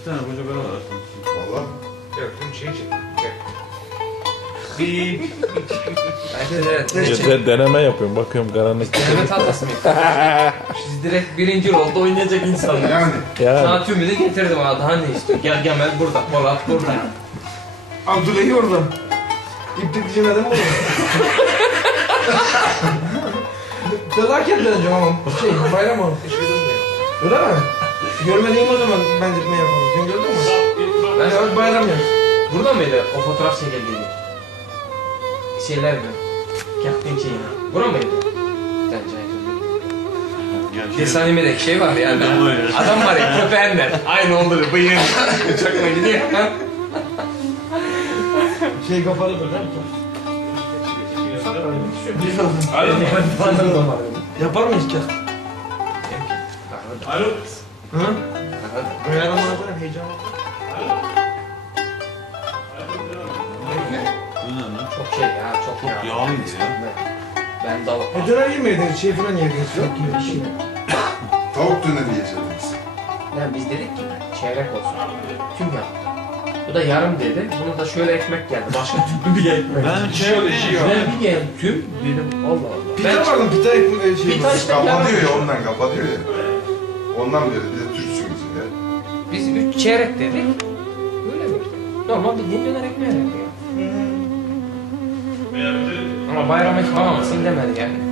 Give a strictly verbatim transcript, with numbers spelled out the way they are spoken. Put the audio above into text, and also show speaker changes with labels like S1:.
S1: tane koca ben var.
S2: Valla.
S3: Yok, bunu şey için. Yok.
S4: İşte de, deneme yapıyorum. Bakıyorum karanlık.
S5: Deneme tahtası mı? Siz direkt birinci rolda oynayacak insanlar.
S2: Yani.
S4: Yani.
S5: Sana tümü de getirdim ha. Daha ne istiyorsun? Gel Gemel burada. Polat burada.
S3: Abdülhamid orada. İptik diyemeden mi olur? Felaket bence ama şey bayram olmuş. Öyle mi? Görmediğim o zaman benzetme yapalım. Sen gördün mü? Ben evet bayram ya.
S5: Burada mıydı o fotoğraf çekildiydi? Şeyler mi? Yaptığın şeyini. Bura mıydı? Bence. Desanimedeki şey var yani. Adam var ya köpeğinler. Aynı oldu. Bıyığın. Çakma gidiyor.
S3: Şey kapalı böyle.
S5: Alo.
S3: Yapar mıyız ki?
S1: Alo.
S3: Hı? Böyle adamlar böyle heyecan var.
S5: Çok şey ya. Çok,
S1: Çok yağlıydı ya.
S5: Ben dal.
S3: E döner yemeydiniz, şey falan yediniz. Yok gibi bir şey.
S2: Tavuk döneri yiyeceğiz.
S5: Yani biz dedik ki çeyrek olsun. Tüm yaptı. Bu da yarım dedi. Bunu da şöyle ekmek geldi. Başka türlü bir ekmek.
S1: Ben şöyle şey yok.
S5: Ben bir geldim tüm dedim Allah Allah.
S3: Pita var mı? Pita ekmeği şey
S5: Pita
S3: var.
S5: işte yarım.
S2: Kapatıyor ya ondan kapatıyor ya. Ondan beri bir de Türksünüz ya.
S5: Biz üç çeyrek dedik. Öyle mi? Normal bildiğin döner ekmeği herhalde ya. Ama bayram ekmeği almasın demedi yani.